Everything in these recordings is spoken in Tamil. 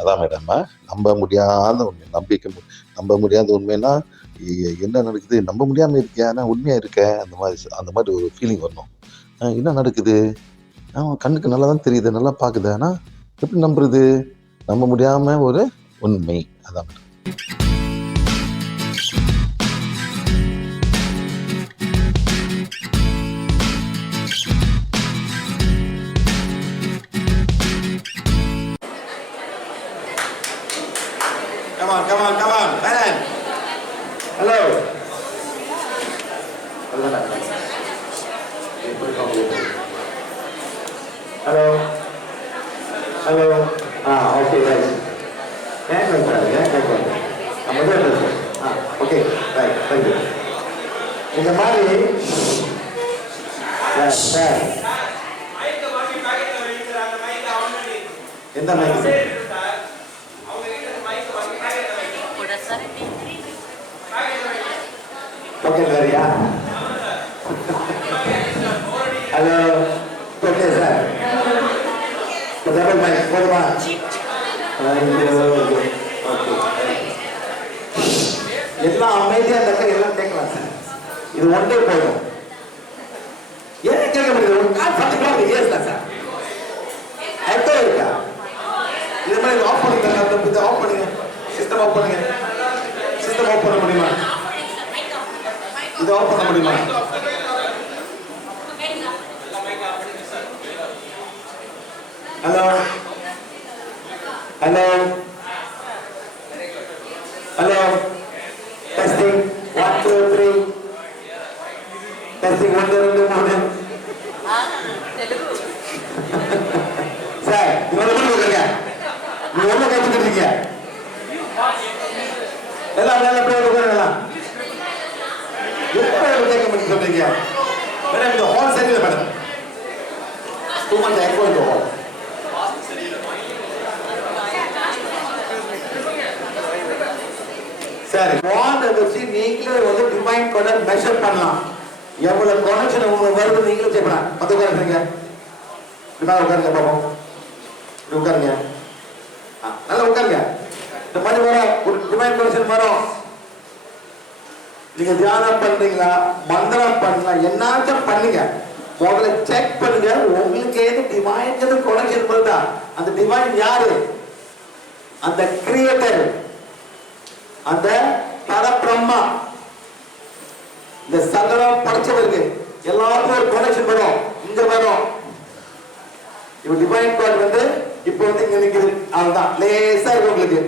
அதான் மேடம், நம்ப முடியாத உண்மை, நம்ப முடியாத உண்மைன்னா என்ன நடக்குது, நம்ப முடியாம இருக்கியா, ஆனா உண்மையா இருக்க, அந்த மாதிரி ஒரு ஃபீலிங் வரணும். என்ன நடக்குது, கண்ணுக்கு நல்லா தான் தெரியுது, நல்லா பாக்குது, ஆனா எப்படி நம்புறது, நம்ப முடியாம ஒரு உண்மை. அதான் madam. Come on, Helen. Hello. Hello. Okay, right. Okay, right, thank you. இந்த மாதிரி எந்த மைக் சார்? ஓகே சரியா? Hello. Okay sir. Double mic போதுமா? எல்லாம் அமைதியா இருக்க, எல்லாம் கேட்கலாம் சார். இது ஒன்றே போதும். ஏன் கேட்க முடியுது? ஒரு கால் பத்துக்கலாம் ஏசா சார். எக்கோ இருக்கா? இது மாதிரி ஆஃப் பண்ணுங்க, இதை ஆஃப் பண்ணுங்க, சிஸ்டம் ஆஃப் பண்ணுங்க. சிஸ்டம் ஆஃப் பண்ண முடியுமா? இது ஆஃப் பண்ண முடியுமா? Hello hello hello. Testing 1 2 3. Testing 1 2 3. Sir இவ்வளவு சொல்லுங்க, நீங்க எவ்வளவு கத்துக்கிட்டு இருக்கீங்க? எல்லாம் எல்லாம் எப்ப கேட்க முடியும் சொல்றீங்க மேடம்? இந்த ஹால் சரியில்லை மேடம். டூ மந்த் எக்கோ இந்த ஹால். சரி, வாண்ட் வச்சு நீங்களே வந்து டிவைன் கோட மெஷர் பண்ணலாம். எவ்வளவு கனெக்ஷன் உங்களுக்கு வருது நீங்களே செக் பண்ணலாம். பத்து உட்காருங்க, உட்காருங்க பாப்போம். உட்காருங்க, நல்லா உட்காருங்க. இந்த மாதிரி வரும் ஒரு டிவைன் கனெக்ஷன் வரும். நீங்க தியானம் பண்றீங்களா, மந்திரம் பண்ணலாம், என்னாச்சும் பண்ணுங்க. முதல்ல செக் பண்ணுங்க உங்களுக்கு ஏது டிவைன் கனெக்ஷன் வருதா. அந்த டிவைன் யாரு? அந்த கிரியேட்டர், அந்த பரபிரம்மா, இந்த சகலம் படைச்சவருக்கு எல்லாருக்கும் ஒரு கனெக்ஷன் வரும். இங்க வரும். இப்ப டிவைன் காட் வந்து இப்ப வந்து இங்க நிக்குது. அதுதான் லேசா இருக்கு உங்களுக்கு.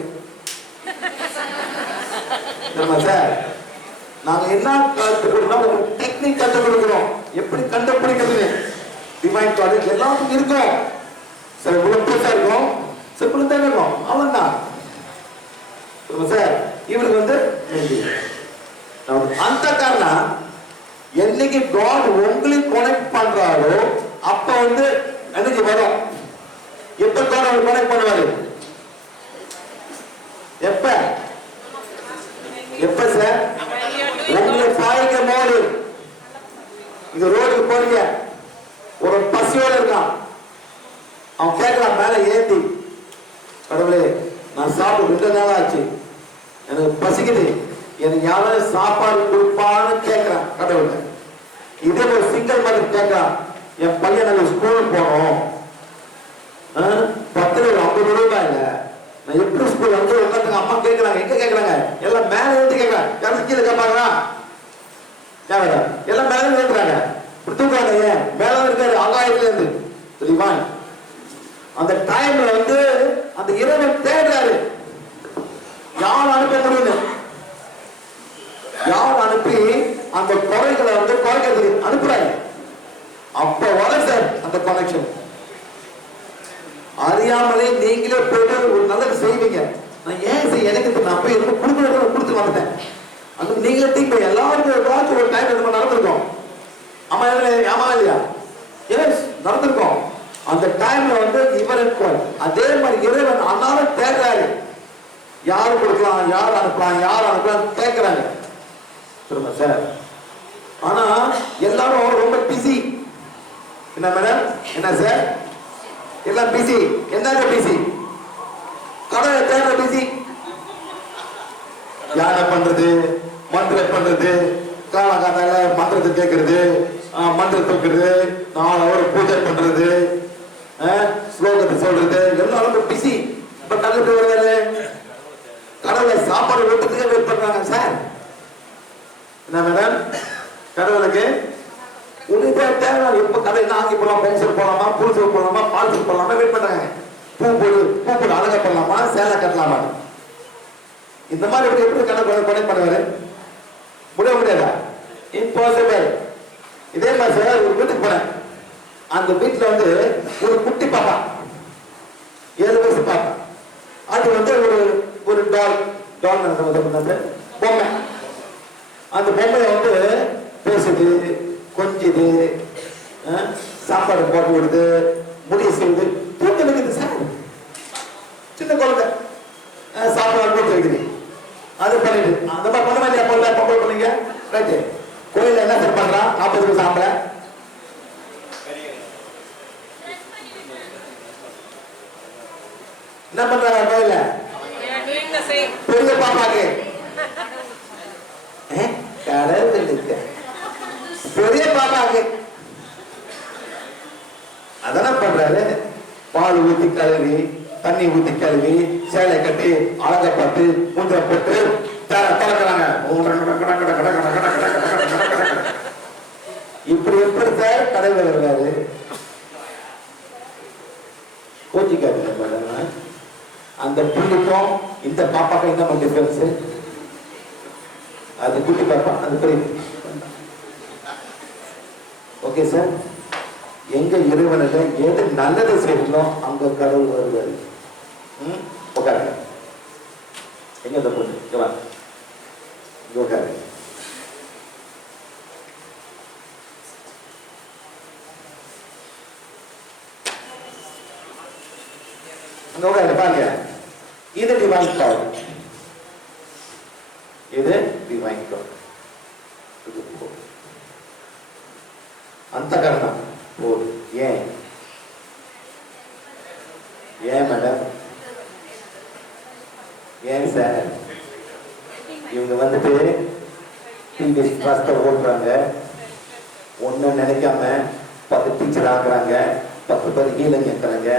சார் நாங்க என்ன கற்றுக்கொடுக்கணும், ஒரு டெக்னிக் கற்றுக் கொடுக்கிறோம். எப்படி கண்டுபிடிக்கிறது டிவைன் காட் எல்லாத்துக்கும் இருக்கும். சார் இவ்வளவு பெருசா இருக்கும், சிம்பிள் தான் இருக்கும், அவன் தான் சார். இவருக்கு வந்து அந்த காரணம் என்னைக்கு காட் உங்களுக்கு கனெக்ட் பண்றாரோ அப்ப வந்து எனக்கு வரும். எப்ப காட் உங்களுக்கு கனெக்ட் பண்ணுவாரு? எப்ப எப்ப சார்? உங்களை பாய்க்கும் போது இந்த ரோடுக்கு போறீங்க, ஒரு பசியோட இருக்கான், அவன் கேட்கலாம் மேல ஏந்தி, கடவுளே நான் சாப்பிட்டு 2 நாள் ஆச்சு, எனக்கு பசிக்குது, எனக்கு யாராவது சாப்பாடு கொடுப்பான்னு கேட்கிறான் கடவுள். இதே ஒரு சிங்கிள் மதர் கேட்கிறான், என் பையன் நாங்கள் ஸ்கூல் போனோம், 10 50 ரூபாய் இல்ல, நான் எப்படி ஸ்கூல் வந்து உட்காந்துங்க. அம்மா கேட்கிறாங்க, எங்க கேட்கறாங்க? எல்லாம் மேல இருந்து கேட்கறாங்க, கடைசியில கேட்பாங்களா? எல்லாம் மேல இருந்து கேட்கறாங்க, தூக்குறாங்க. ஏன் மேல இருக்காரு? ஆகாயத்துல இருந்து தெரியுமா? அந்த டைம்ல வந்து அந்த இறைவன் தேடுறாரு, யார் அனுப்ப முடியும், யார் அனுப்பி அந்த குறைகளை வந்து குறைக்கிறதுக்கு அனுப்புறாங்க. அப்ப வர சார் அந்த கனெக்ஷன். அறியாமலே நீங்களே போயிட்டு ஒரு நல்லது செய்வீங்க. நான் ஏன் செய்ய, எனக்கு நான் போய் கொடுத்து வந்துட்டேன். அது நீங்களே தீங்க. எல்லாருக்கும் ஏதாச்சும் ஒரு டைம் நம்ம நடந்திருக்கோம். ஆமா இல்லையா? எஸ் நடந்திருக்கோம். அந்த டைம்ல வந்து இவன் அதே மாதிரி இறைவன் ஆனாலும் தேடுறாரு, யாரு கொடுக்கலாம், யார் அனுப்பலாம் கேட்கிறாங்க. சொல்லுங்க சார். ஆனா எல்லாரும் ரொம்ப பிஸி. என்ன மேடம்? என்ன சார்? எல்லாம் பிஸி. என்னங்க பிஸி? கடவுளை தேடுற பிஸி. யானை பண்றது, மந்திரம் பண்றது, காலகாத்தால மந்திரத்தை கேட்கறது, மந்திரம் தூக்குறது, 4 ஹவர் பூஜை பண்றது, ஸ்லோகத்தை சொல்றது, எல்லாரும் பிஸி. இப்ப கடவுள் வருவாரு, கடவுளை சாப்பாடு வீட்டுக்கு வெயிட் பண்றாங்க சார். என்ன மேடம்? கடவுளுக்கு தேவை. எப்ப கடை ஆக்கி போடலாம், பென்சில் போடலாமா, பூசல் போடலாமா, பால்சல் போடலாமா வெயிட் பண்றாங்க. பூ போடு அழகா பண்ணலாமா, சேலை கட்டலாமா, இந்த மாதிரி எப்படி கணக்கு பண்ணுவாரு? முடியாதா? இம்பாசிபிள். இதே மாதிரி சார் ஒரு வீட்டுக்கு போனேன். அந்த வீட்டுல வந்து ஒரு குட்டி பாப்பா, 7 வயசு பாப்பா. அது வந்து ஒரு டால் பொம்மை. அந்த பொம்மையை வந்து பேசுது, கொஞ்சுது, சாப்பாடு போட்டு விடுது, முடிய செய்யுது, தூக்க வைக்குது சார். சின்ன குழந்தை சாப்பாடு போட்டு வைக்குது, அது பண்ணிடு. அந்த மாதிரி பண்ண வேண்டிய பொம்பளை பண்ணீங்க ரைட்டு. கோயில என்ன சார் பண்றான்? 40 பேர் சாப்பிட என்ன பண்றாங்க கோயில? பெரிய பாப்பாக்கு பெரிய பாப்பாக்கு அதான பண்றாரு. பால் ஊத்தி கழுவி, தண்ணி ஊத்தி கழுவி, சேலை கட்டி, அழகை பார்த்து, மூஞ்ச போட்டு திறக்கிறாங்க. இப்படி எப்படி சார் கடவுள் வருவாரு? கோச்சிக்காது. அந்த புள்ளிக்கும் இந்த பாப்பாக்கும் என்ன மாதிரி டிஃபரன்ஸ்? அது குட்டி பாப்பா, அது பெரிய. Okay sir. எங்க இறைவனில் எது நல்லது செய்யணும் அங்க கடவுள் வருவாரு. உட்காருங்க. எங்க இந்த பொண்ணு இங்க உட்காரு. அங்க உட்காரு பாருங்க. இது டிவைன் பவர். இது டிவைன் பவர். அந்த கரணம் போது. ஏன் மேடம்? ஏன் சார்? இவங்க வந்துட்டு ஓடுறாங்க, ஒன்னு நினைக்காம 10 டீச்சர் ஆக்குறாங்க, 10 பேர் கீழே கேட்கறாங்க,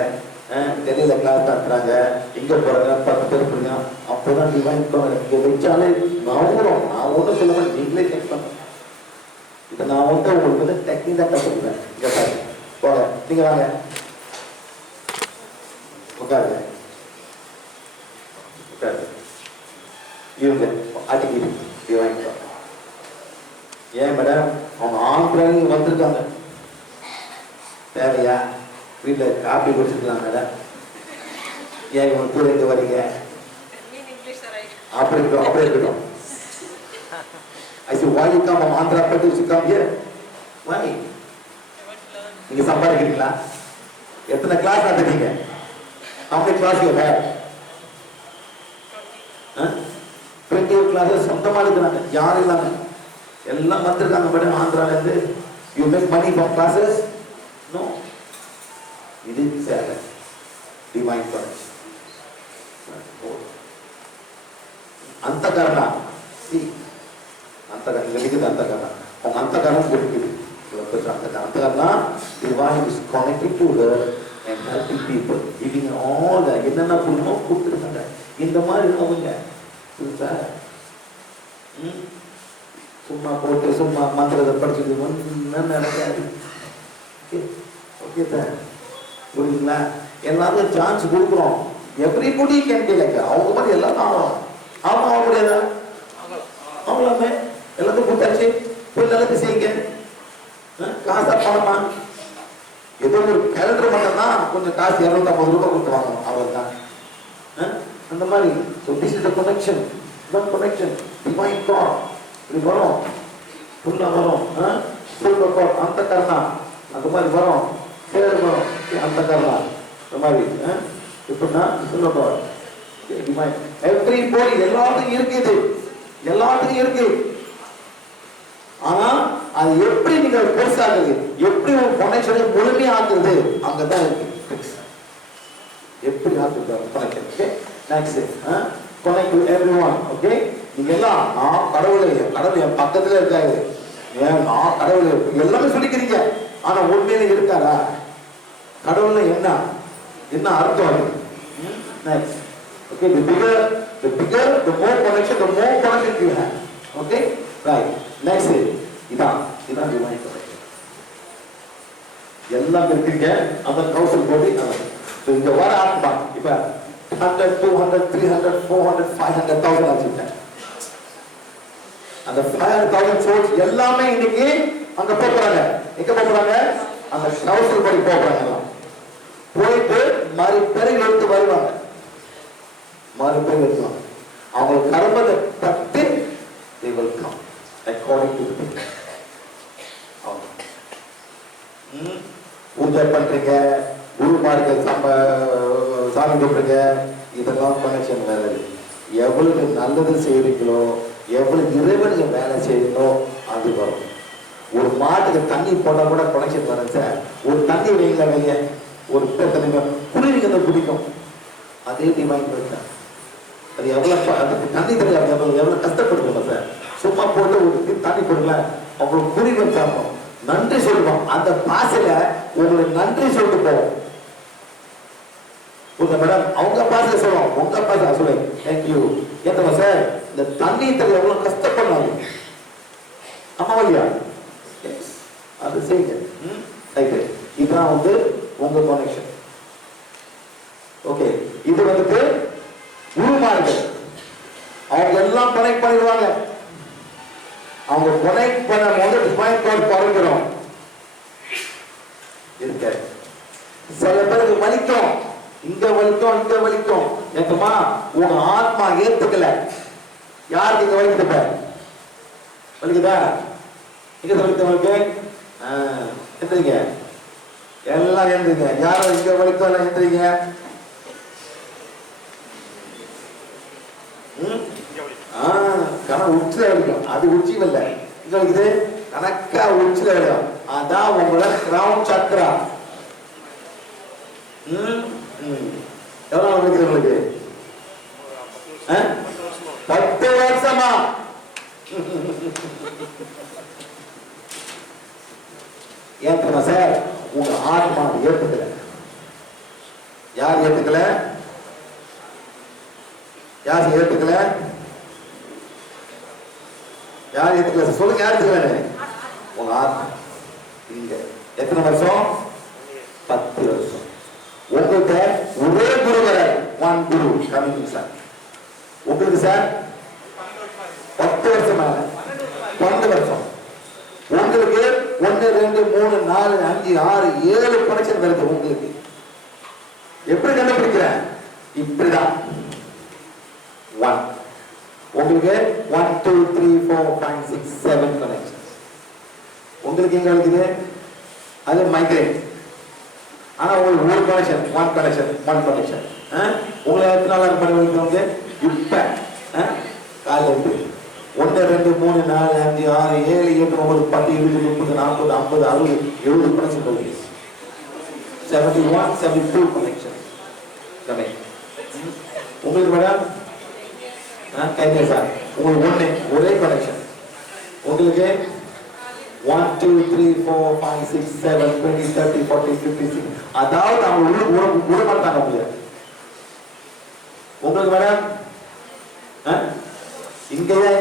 டெல்லியில கிளாஸ் நடத்துறாங்க, இங்க போறாங்க, 10 பேர் புரியுங்க. அப்போதான் டிவைன் பவர் இங்க வச்சாலே நவரும். நான் ஒன்றும் சொல்ல மாட்டேன், நீங்களே செக் பண்ண. இதை நான் வந்து உங்களுக்கு வந்து டெக்னிக் தான் கற்றுக்கிறேன். இங்க பாருங்க, போங்க, நீங்க வாங்க, உட்காருங்க, உட்காருங்க. இவங்க அடிக்கடி டிவைன் பவர். ஏன் மேடம்? அவங்க ஆந்திராவில் வந்திருக்காங்க, தேவையா? வீட்டில் காப்பி குடிச்சிருக்கலாம் மேடம். ஏன் இவங்க கூட இங்க வரீங்க? அப்படி இருக்கட்டும், அப்படியே இருக்கட்டும். I said, why you come from Andhra Pradesh to come here? Why? நீங்க சம்பாதிக்கிறீங்களா? எத்தனை கிளாஸ் நடத்துறீங்க? How many class you have? 20 classes சொந்தமா இருக்கிறாங்க, யாரும் இல்லாம எல்லாம் வந்திருக்காங்க மேடம் ஆந்திரால இருந்து. You make money from classes? No. இது சேவை, டிவைன் பவர். அந்த காரணம் அந்த காரணம் கொடுக்குது. அந்த காரணம் divine is connected to her and helping people, giving all the என்னென்ன புண்ணியமோ கொடுத்துருக்காங்க. இந்த மாதிரி அவங்க சும்மா போட்டு சும்மா மந்திரத்தை படிச்சுட்டு ஒன்றும் நடக்காது. ஓகே சார், புரியுதுங்களா? எல்லாருக்கும் சான்ஸ் கொடுக்குறோம். எவ்ரிபடி கேன் பி லைக் அவங்க மாதிரி எல்லாரும் ஆகலாம். ஆமா, ஆக முடியாதா? அவங்களாமே எல்லாத்தையும் கொடுத்தாச்சு, போய் நல்லது செய்யுங்க. காசா பணமா? ஏதோ ஒரு கேலண்டர் மட்டும்தான் கொஞ்சம் காசு 250 ரூபாய் கொடுத்து வாங்கணும், அவ்வளவுதான். அந்த மாதிரி கனெக்ஷன், கனெக்ஷன் டிவைன் காட். இப்படி வரும், ஃபுல்லா வரும், அந்த கர்ணா அந்த மாதிரி வரும், பேர் வரும், அந்த கர்ணா அந்த மாதிரி. இப்படின்னா எவ்ரி போடி எல்லாத்துக்கும் இருக்குது, எல்லாத்துக்கும் இருக்கு. ஆனா அது எப்படி நீங்க பெருசாகுது, எப்படி ஒரு கனெக்ஷன் முழுமையா ஆகுது, அங்கதான் இருக்கு. எப்படி ஆத்துறாங்க connection. Okay next connect to everyone. Okay நீங்க எல்லாம் நான் கடவுள் என் பக்கத்துல இருக்காரு, ஏன் நான் கடவுள் எல்லாமே சொல்லிக்கிறீங்க, ஆனா உண்மையில இருக்காரா? கடவுள்னா என்ன அர்த்தம்? Next okay the bigger the more connection you have. Okay right next இதான் divine connection. எல்லாம் இருக்கீங்க அந்த கவுசல் போடி இங்க வர ஆத்மா இப்ப 100 200 300 400 500,000 ஆச்சுட்டேன். அந்த 500,000 souls எல்லாமே இன்னைக்கு அங்க போறாங்க. எங்க போறாங்க? அந்த கவுசல் போடி போறாங்க. போயிட்டு மாதிரி பெருகி எடுத்து வருவாங்க. மறுபடியும் வருவாங்க. அவங்க கர்மத்தை தட்டி they will come according to the people. பூஜை பண்றீங்க, குருமார்கள் சாமி கும்பிடுங்க, இதெல்லாம் கனெக்ஷன் வேலை. எவ்வளவு நல்லது செய்யறீங்களோ, எவ்வளவு இறைவனுக்கு வேலை செய்யறீங்களோ அது வரும். ஒரு மாட்டுக்கு தண்ணி போட்டா கூட கனெக்ஷன் வரும் சார். ஒரு தண்ணி வைங்கள வெளியே ஒரு தண்ணி குடிக்கிறது பிடிக்கும், அதே டிவைன் இருக்கா. அது எவ்வளவு அதுக்கு தண்ணி தெரியாது, எவ்வளவு கஷ்டப்படுங்க சார். சும்மா போட்டு ஒரு தண்ணி கொடுக்கல, அவங்களுக்கு குறி வச்சாப்போம், நன்றி சொல்லுவோம். அந்த பாசையில உங்களுக்கு நன்றி சொல்லிட்டு போவோம். மேடம் அவங்க பாசையில சொல்லுவோம், உங்க பாசை சொல்லுங்க தேங்க்யூ ஏத்தமா சார். இந்த தண்ணி தெரிய எவ்வளவு கஷ்டப்படுறாங்க, ஆமா இல்லையா? அது செய்யுங்க. இதுதான் உங்க கனெக்ஷன். ஓகே இது குருமார்கள் அவங்க எல்லாம் கனெக்ட் பண்ணிடுவாங்க. அவங்க கனெக்ட் பண்ணும்போது டிவைன் காட் குறைக்கிறோம் இருக்க. சில பேருக்கு வலிக்கும், இங்க வலிக்கும் ஏத்தமா உங்க ஆத்மா ஏத்துக்கல. யாருக்கு இங்க வலிக்குது? வலிக்குதா? இங்க வலிக்கு எந்திரிங்க, எல்லாம் எந்திரிங்க. யாரும் இங்க வலிக்கும் எந்திரிங்க. உச்சில வலிக்கும், அது உச்சியும் இல்லை, இது கணக்கா உச்சில வலிக்கும். அதான் உங்களை கிரவுண்ட் சக்கரா. எவ்வளவு வலிக்குது உங்களுக்கு? 10 வருஷமா. ஏற்கனவே சார் உங்க ஆத்மா ஏத்துக்கல. யார் ஏத்துக்கல? யார் ஏத்துக்கல? யார் ஏத்துக்கல சொல்லுங்க. யார் ஏத்துக்கல? உங்க ஆத்மா. இங்க எத்தனை வருஷம்? 10 வருஷம். உங்கள்கிட்ட ஒரே குரு வர, ஒன் குரு கமிங் சார். உங்களுக்கு சார் 10 வருஷம் மேல 12 வருஷம். உங்களுக்கு 1 2 3 4 5 6 7 கனெக்ஷன் வருது. உங்களுக்கு எப்படி கண்டுபிடிக்கிறேன்? இப்படிதான் 1 உங்களுக்கு 1 2 3 4 5 6 7 கனெக்ஷன். உங்களுக்கு எங்க இருக்குது? அது மைக்ரேன். ஆனா உங்களுக்கு ஒரு கனெக்ஷன், ஒன் கனெக்ஷன். உங்களை எத்தனை நாள் பண்ணி வைக்கிறவங்க? இப்ப காலையில் இருந்து 1 2 3 4 5 6 7 8 9 10 20 30 40 50 60 70 கனெக்ஷன் வருது. 71 72 கனெக்ஷன். உங்களுக்கு மேடம் கைங்க சார் உங்களுக்கு ஒரே கனெக்ஷன். உங்களுக்கு 1 2 3 4 5 6 7 20 30 40 50 60. அதாவது அவங்க உள்ள மாட்டாங்க முடியாது. உங்களுக்கு மேடம் இங்கயா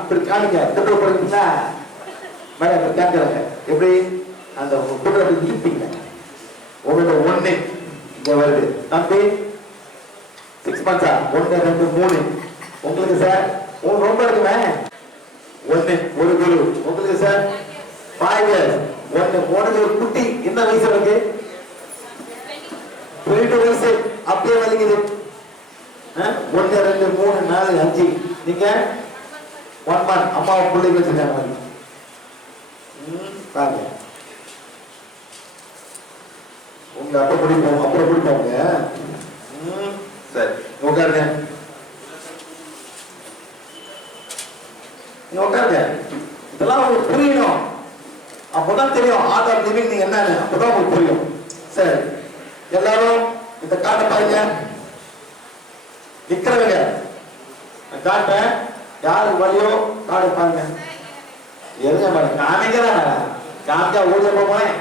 இப்படி காணுங்க. கூட்டுற போறீங்களா மேடம்? இப்படி காட்டுறாங்க. எப்படி அந்த கூட்டுற இருப்பீங்க. உங்களோட 1 இங்க வருது தம்பி. 6 months 1 2 3. உங்களுக்கு சார் ரொம்ப இருக்குமே. 1 ஒரு குரு. உங்களுக்கு சார் 5 years. உனக்கு ஒரு குட்டி என்ன வயசு இருக்கு? 22 வயசு. அப்படியே வலிக்குது. 1 2 3 4 5. நீங்க 1 month அம்மாவை பிள்ளை வச்சிருக்காங்க மாதிரி பாருங்க. உங்க அப்பா பிடிப்போம், அப்புறம் பிடிப்போங்க. சரி உட்காருங்க. நீங்க உட்காருங்க. இதெல்லாம் உங்களுக்கு புரியணும். அப்பதான் தெரியும் ஆர்ட் ஆஃப் லிவிங் நீங்க என்னன்னு. அப்பதான் உங்களுக்கு புரியும். சரி எல்லாரும் இந்த கார்டை பாருங்க. நிக்கிறவங்க காட்டேன், யாருக்கு வழியோ கார்டை பாருங்க. எதுங்க பாருங்க, காமிக்கிறாங்க, காமிக்கா ஊழிய போறேன்.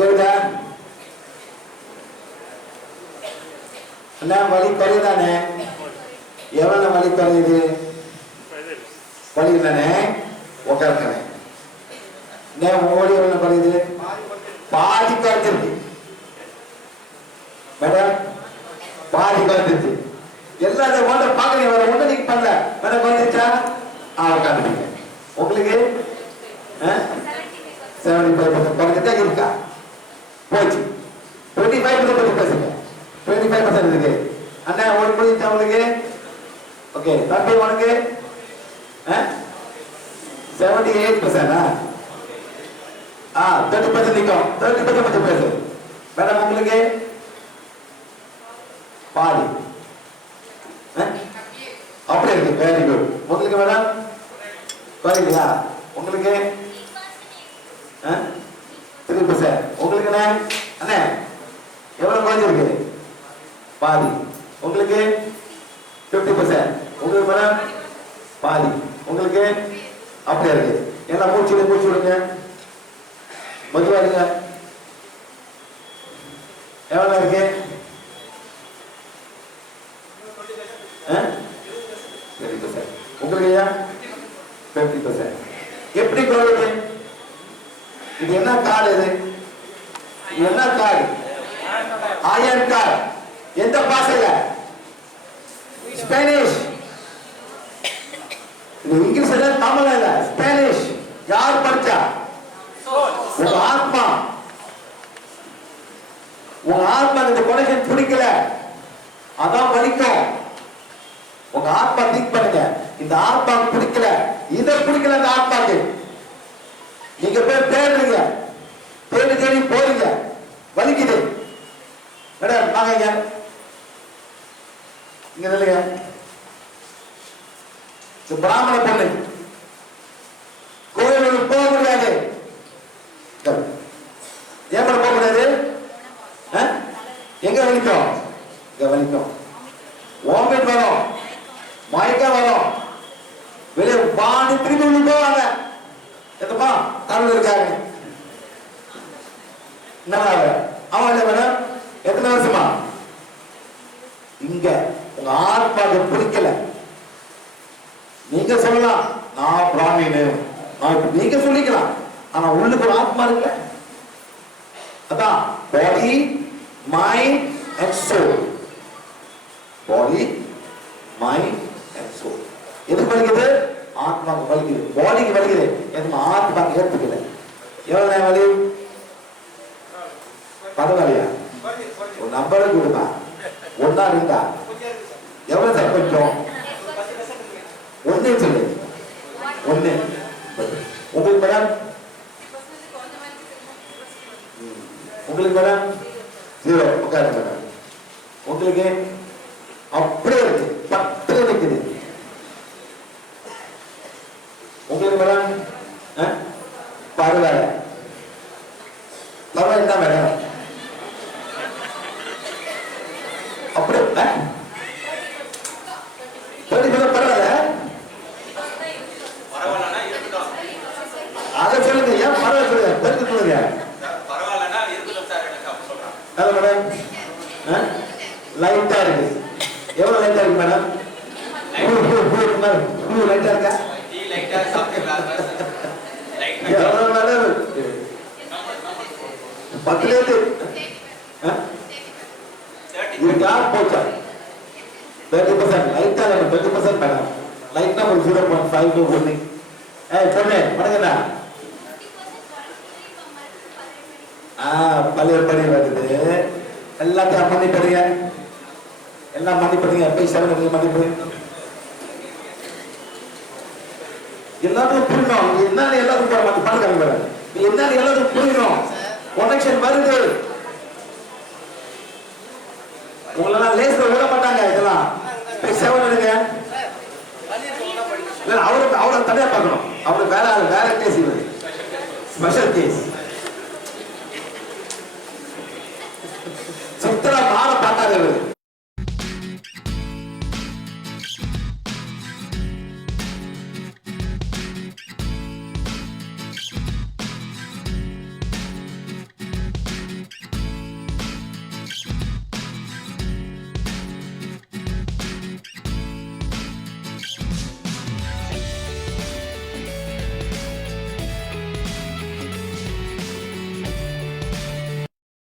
சொல்லுதா அண்ணா, வலி குறையுதானே? எவ்வளவு வலி குறையுது? வலி தானே? உட்காருக்கிறேன். ஓடி எவ்வளவு குறையுது? பாதி குறைஞ்சிருக்கு மேடம், பாதி குறைஞ்சிருக்கு. எல்லா ஒன்றை பாக்குறீங்க, வேற ஒண்ணு நீங்க பண்ணல. மேடம் குறைஞ்சிச்சா? உட்காந்துருக்கீங்க. உங்களுக்கு 75% குறைஞ்சிட்டா இருக்கா? போச்சு. 25% பேசுங்க. 25% இருக்கு. அண்ணா ஒரு முடிஞ்சா உங்களுக்கு? ஓகே. தம்பி உனக்கு 78%. 30% நிக்கும். 30% மட்டும் பேசு. மேடம் உங்களுக்கு பாதி அப்படி இருக்கு. Very good. உங்களுக்கு மேடம் குறையிலையா? உங்களுக்கு 3%. உங்களுக்கு அண்ணே எவ்வளவு குறைஞ்சிருக்கு? பாதி. உங்களுக்கு 50%. உங்களுக்கு மேடம் பாதி. உங்களுக்கு அப்படியே இருக்கு. எல்லாம் மூச்சு விடுங்க, மெதுவா இருங்க. எவ்வளவு இருக்கு? 30%. உங்களுக்கு 50%. எப்படி குறையுது? இது என்ன கார்டு? இது என்ன கார்டு? Iron card. எந்த பாஷையில? ஸ்பானிஷ். இது இங்கிலீஷ் இல்ல, தமிழ் இல்ல, ஸ்பானிஷ். யார் படிச்சா? உங்க ஆத்மா. உங்க ஆத்மா இந்த கொனெக்ஷன் பிடிக்கல, அதான் வலிக்கும். உங்க ஆத்மா திங்க் பண்ணுங்க, இந்த ஆத்மா பிடிக்கல, இதை பிடிக்கல. இந்த ஆத்மாக்கு நீங்க போய் தேடுறீங்க, தேடி போறீங்க, வலிக்குது. மேடம் வாங்க இங்க இல்லைங்க. பிராமண பொண்ணு கோயிலுக்கு போக முடியாது. ஏன் போக முடியாது? எங்க வலிக்கும்? இங்க வலிக்கும். வாமிட் வரும், மயக்கம் வரும், வெளியே பாடி திரும்பி போவாங்க. எதுப்பா தமிழ் இருக்காங்க. அவன் இல்ல மேடம், எத்தனை வருஷமா இங்க உங்க ஆத்மாவை பிடிக்கல. நீங்க சொல்லலாம் நான் பிராமினு, நீங்க சொல்லிக்கலாம். ஆனா உள்ளுக்கு ஒரு ஆத்மா இருக்குல்ல, அதான் body mind and soul. Body mind and soul. எதுக்கு வலிக்குது? ஆத்மாவுக்கு வலிக்குது, பாடிக்கு வலிக்குது. எதுவும் ஆத்மாவுக்கு ஏற்றுக்கல. எவ்வளவு நேரம் வலி? பரவாயில்லையா? ஒரு நம்பரை கொடுப்பா, ஒன்னா இருந்தா எவ்வளவு சார்? கொஞ்சம் ஒன்னே சொல்லு. ஒண்ணு. உங்களுக்கு மேடம்? உங்களுக்கு மேடம் 0. உட்காரு மேடம். உங்களுக்கு அப்படியே இருக்கு, 10 இருக்குது. உங்களுக்கு மேடம் பரவாயில்ல. பரவாயில்ல மேடம். அப்படியே பரவாயில்ல. அதை சொல்லுங்க. ஏன் பரவாயில்ல சொல்லுங்க, பெருக்கு சொல்லுங்க. மேடம் லைட்டா இருக்கு. எவ்வளவு லைட்டா இருக்கு மேடம்? லைட்டா இருக்கா? எவ்வளவு மேடம்? 10 இருக்கா? போச்சா? 30%. லைட்டா 30% மேடம். லைட்டா ஒரு 0.5 to 1. பொண்ணு வணக்கண்ணா. பழைய படி வருது. எல்லாத்தையும் மன்னிப்படுங்க, எல்லாம் மன்னிப்படுங்க. பைசா மன்னிப்பு. எல்லாத்துக்கும் புரியணும். நீ என்னன்னு எல்லாத்துக்கும் போற மாதிரி பாருங்க. நீ என்னன்னு எல்லாத்துக்கும் புரியணும். ப்ரொடக்ஷன் வருது. உங்களெல்லாம் லேஸ்ல விட மாட்டாங்க. இதெல்லாம் சேவை எடுங்க. அவரை தனியா பார்க்கணும். அவருக்கு வேற கேஸ், ஸ்பெஷல் கேஸ்.